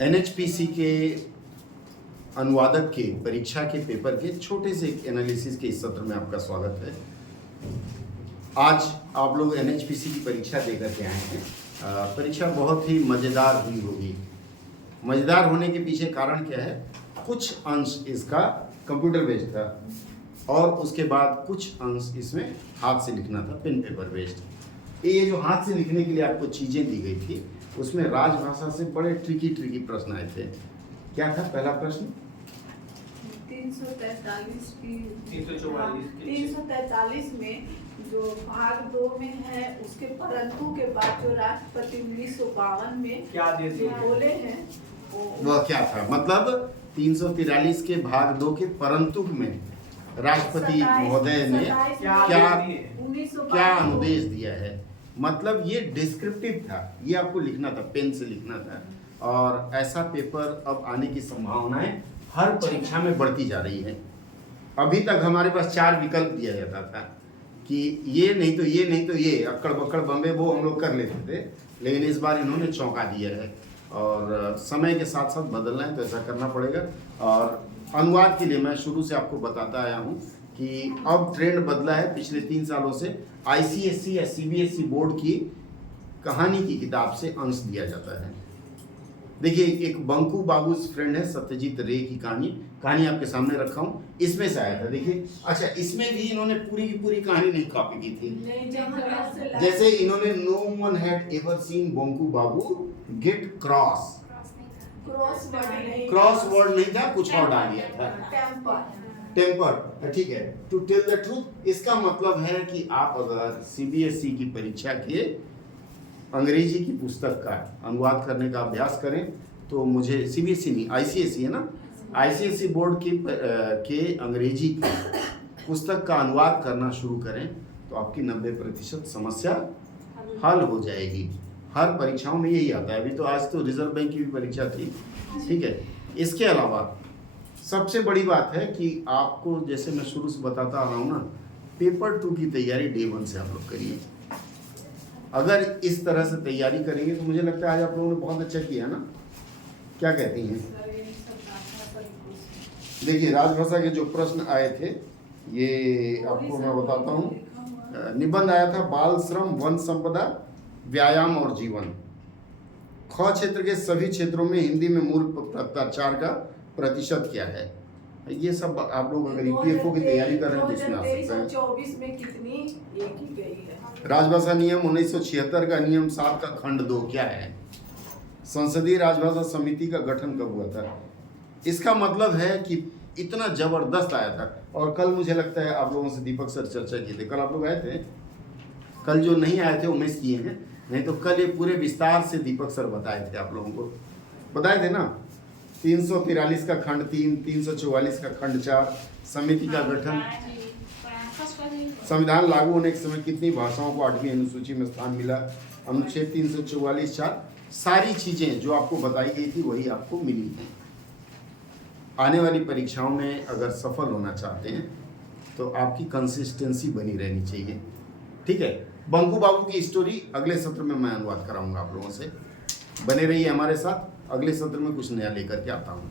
NHPC के अनुवादक के परीक्षा के पेपर के छोटे से एनालिसिस के इस सत्र में आपका स्वागत है। आज आप लोग एनएचपीसी की परीक्षा देकर के आए हैं। परीक्षा बहुत ही मज़ेदार हुई होगी। मज़ेदार होने के पीछे कारण क्या है? कुछ अंश इसका कंप्यूटर बेस्ड था और उसके बाद कुछ अंश इसमें हाथ से लिखना था, पेन पेपर बेस्ड। ये जो हाथ से लिखने के लिए आपको चीज़ें दी गई थी उसमें राजभाषा से बड़े ट्रिकी ट्रस्ट आए थे। क्या था पहला प्रश्न? 343 में जो भाग 2 में है उसके परंतु के बाद जो राष्ट्रपति 1952 में क्या जो बोले हैं वह क्या था? मतलब 343 के भाग 2 के परंतु में राष्ट्रपति महोदय ने क्या अनुदेश दिया है। मतलब ये डिस्क्रिप्टिव था, ये आपको लिखना था, पेन से लिखना था। और ऐसा पेपर अब आने की संभावनाएं हर परीक्षा में बढ़ती जा रही है। अभी तक हमारे पास 4 विकल्प दिया जाता था कि ये नहीं तो ये नहीं तो ये, अक्कड़ बक्कड़ बम्बे वो हम लोग कर लेते थे, लेकिन इस बार इन्होंने चौंका दिया है और समय के साथ साथ बदलना है तो ऐसा करना पड़ेगा। और अनुवाद के लिए मैं शुरू से आपको बताता आया हूँ कि अब ट्रेंड बदला है। पिछले 3 सालों से आईसीएसई या सीबीएसई बोर्ड की कहानी की किताब से अंश दिया जाता है। देखिए, एक बंकू बाबू फ्रेंड है सत्यजीत रे की कहानी आपके सामने रखा हूँ, इसमें से आया था। देखिए, अच्छा इसमें भी इन्होंने पूरी की पूरी कहानी नहीं कॉपी की थी। जैसे इन्होंने no one had ever seen Banku Babu get cross word नहीं था, कुछ और डाल दिया था, टेम्पर। ठीक है, टू टेल द ट्रूथ इसका मतलब है कि आप अगर सीबीएसई की परीक्षा के अंग्रेजी की पुस्तक का अनुवाद करने का अभ्यास करें तो मुझे सीबीएसई नहीं, आईसीएसई है ना, आईसीएसई बोर्ड के अंग्रेजी की पुस्तक का अनुवाद करना शुरू करें तो आपकी 90% समस्या हल हो जाएगी। हर परीक्षाओं में यही आता है। अभी तो आज तो रिजर्व बैंक की भी परीक्षा थी, ठीक है। इसके अलावा सबसे बड़ी बात है कि आपको, जैसे मैं शुरू से बताता आ रहा हूँ ना, पेपर 2 की तैयारी डे 1 से आप लोग करिए। अगर इस तरह से तैयारी करेंगे तो मुझे लगता है आज आप लोगों ने बहुत अच्छा किया ना। क्या कहती हैं? देखिए, राजभाषा के जो प्रश्न आए थे ये आपको मैं बताता हूँ। निबंध आया था बाल श्रम, वन संपदा, व्यायाम और जीवन। ख क्षेत्र के सभी क्षेत्रों में हिंदी में मूल भ्रष्टाचार का प्रतिशत क्या है? ये सब आप लोग अगर ईपीएफओ की तैयारी कर रहे हैं तो इसमें आ सकता है। 2024 में कितनी ये की गई है? राजभाषा नियम 1976 का नियम 7 का खंड 2 क्या है? संसदीय राजभाषा समिति का गठन कब हुआ था? इसका मतलब है कि इतना जबरदस्त आया था। और कल मुझे लगता है आप लोगों से दीपक सर चर्चा किए थे। कल आप लोग आए थे? कल जो नहीं आए थे वो मिस किए हैं, नहीं तो कल ये पूरे विस्तार से दीपक सर बताए थे, आप लोगों को बताए थे ना। 343 का खंड 3, 344 का खंड 4, समिति का गठन, संविधान लागू होने के समय कितनी भाषाओं को 8वीं अनुसूची में स्थान मिला, अनुच्छेद 344(4), सारी चीज़ें जो आपको बताई गई थी वही आपको मिली हैं। आने वाली परीक्षाओं में अगर सफल होना चाहते हैं तो आपकी कंसिस्टेंसी बनी रहनी चाहिए, ठीक है। बंकू बाबू की स्टोरी अगले सत्र में मैं अनुवाद कराऊंगा आप लोगों से। बने रहिए हमारे साथ, अगले सत्र में कुछ नया लेकर के आता हूँ।